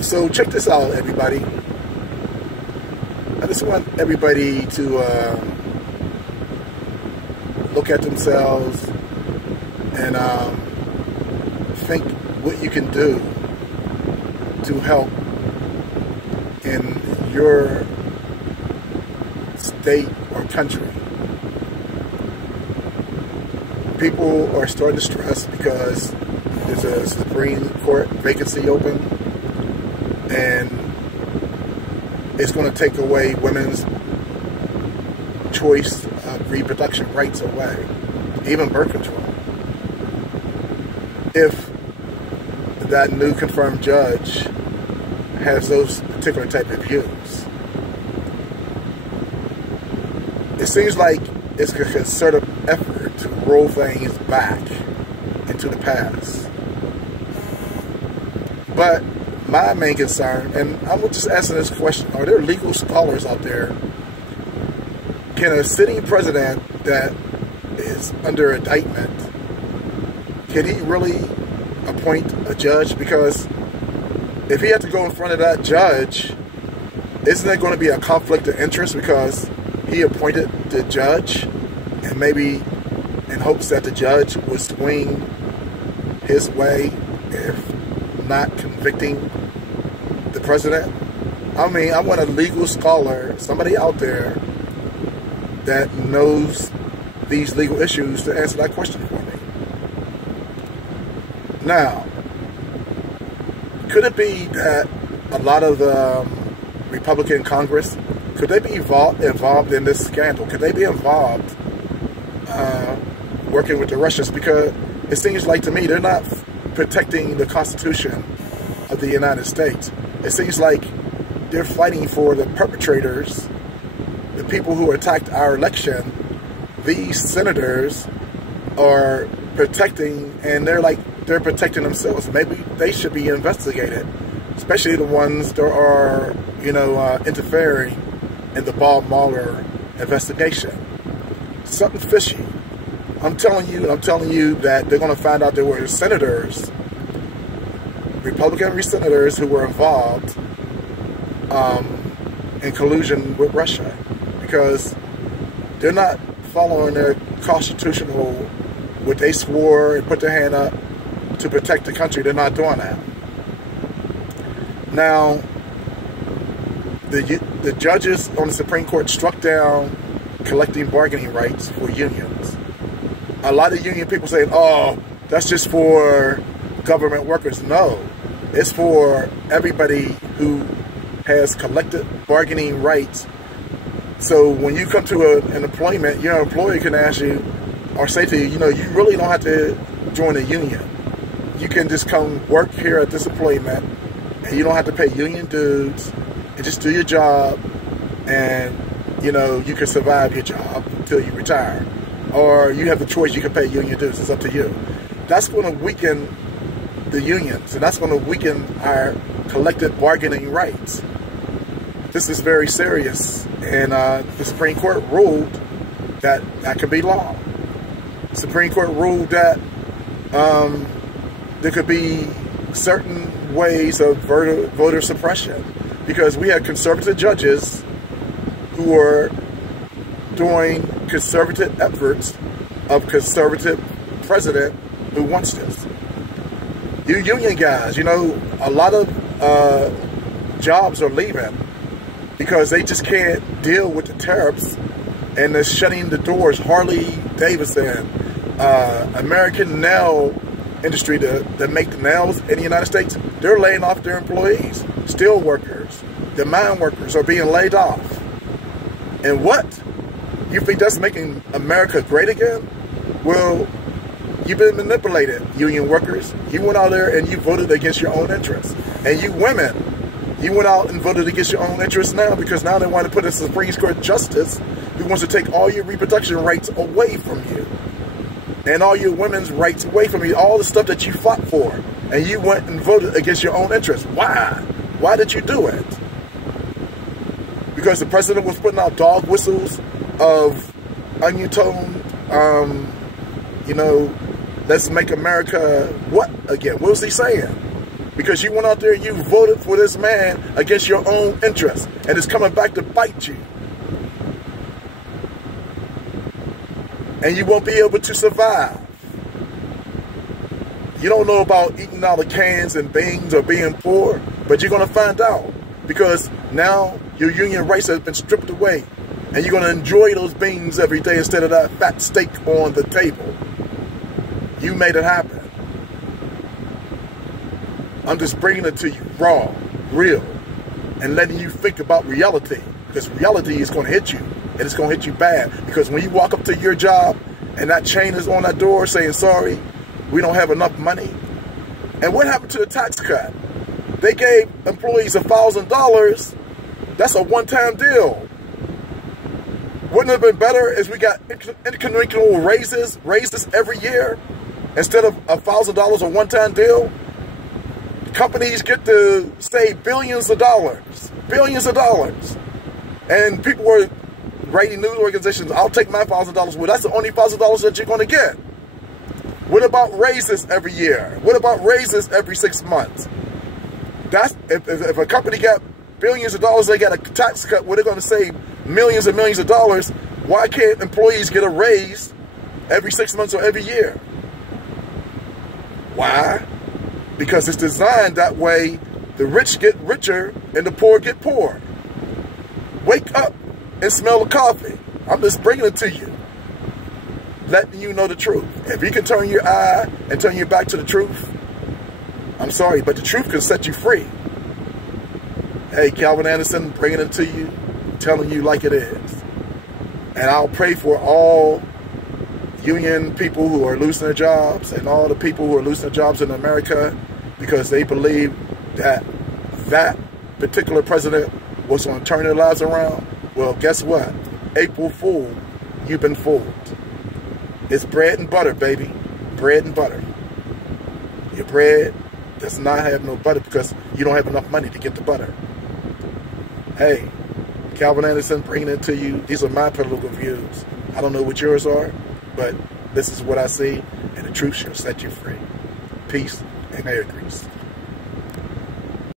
So check this out, everybody. I just want everybody to look at themselves and think what you can do to help in your state or country. People are starting to stress because there's a Supreme Court vacancy open, and it's going to take away women's choice of reproduction rights away, even birth control. If that new confirmed judge has those particular type of views, it seems like it's a concerted effort to roll things back into the past. But my main concern, and I'm just asking this question, are there legal scholars out there? Can a sitting president that is under indictment, can he really appoint a judge? Because if he had to go in front of that judge, isn't there going to be a conflict of interest because he appointed the judge and maybe in hopes that the judge would swing his way if not convicting the president? I mean, I want a legal scholar, somebody out there that knows these legal issues to answer that question for me. Now, could it be that a lot of the Republican Congress, could they be involved in this scandal? Could they be involved working with the Russians? Because it seems like to me they're not protecting the Constitution of the United States. It seems like they're fighting for the perpetrators, the people who attacked our election. These senators are protecting, and they're protecting themselves. Maybe they should be investigated, especially the ones that are, interfering in the Bob Mueller investigation. Something fishy. I'm telling you that they're going to find out there were senators, Republican senators, who were involved in collusion with Russia, because they're not following their constitutional, what they swore and put their hand up to protect the country. They're not doing that. Now, the judges on the Supreme Court struck down collective bargaining rights for unions. A lot of union people say, oh, that's just for government workers. No, it's for everybody who has collective bargaining rights. So when you come to an employment, your employer can ask you or say to you, you really don't have to join a union. You can just come work here at this employment, and you don't have to pay union dues, and just do your job, and you can survive your job until you retire. Or you have the choice, you can pay union dues. It's up to you. That's going to weaken the unions, and that's going to weaken our collective bargaining rights. This is very serious, and the Supreme Court ruled that could be law. The Supreme Court ruled that there could be certain ways of voter suppression, because we had conservative judges who were doing conservative efforts of conservative president who wants this. You union guys, a lot of jobs are leaving because they just can't deal with the tariffs, and they're shutting the doors. Harley Davidson, American nail industry that make the nails in the United States, they're laying off their employees. Steel workers, the mine workers are being laid off. And what? You think that's making America great again? Well, you've been manipulated, union workers. You went out there and you voted against your own interests. And you women, you went out and voted against your own interests now, because now they want to put a Supreme Court justice who wants to take all your reproduction rights away from you. And all your women's rights away from you, all the stuff that you fought for. And you went and voted against your own interests. Why? Why did you do it? Because the president was putting out dog whistles of onion tone, let's make America what again? What was he saying? because you went out there, you voted for this man against your own interests, and it's coming back to bite you. And you won't be able to survive. You don't know about eating out of cans and beans or being poor, but you're going to find out, because now your union rights have been stripped away, and you're going to enjoy those beans every day instead of that fat steak on the table. You made it happen. I'm just bringing it to you raw, real, and letting you think about reality, because reality is going to hit you, and it's going to hit you bad. Because when you walk up to your job and that chain is on that door saying, sorry, we don't have enough money. And what happened to the tax cut? They gave employees $1,000. That's a one-time deal. Wouldn't it have been better if we got incremental raises every year instead of $1,000 a one-time deal? Companies get to save billions of dollars. And people were writing news organizations, I'll take my $1,000. Well, that's the only $1,000 that you're going to get. What about raises every year? What about raises every 6 months? That's if a company got billions of dollars, they got a tax cut where they're going to save millions and millions of dollars. Why can't employees get a raise every 6 months or every year? Why? Because it's designed that way. The rich get richer and the poor get poor. Wake up and smell the coffee. I'm just bringing it to you, letting you know the truth. If you can turn your eye and turn your back to the truth, I'm sorry, but the truth can set you free. Hey, Calvin Anderson, bringing it to you, telling you like it is. And I'll pray for all union people who are losing their jobs and all the people who are losing their jobs in America because they believe that that particular president was going to turn their lives around. Well, guess what? April Fool, you've been fooled. It's bread and butter, baby. Bread and butter. Your bread does not have no butter because you don't have enough money to get the butter. Hey, Calvin Anderson bringing it to you. These are my political views. I don't know what yours are, but this is what I see, and the truth shall set you free. Peace and Merry Christmas.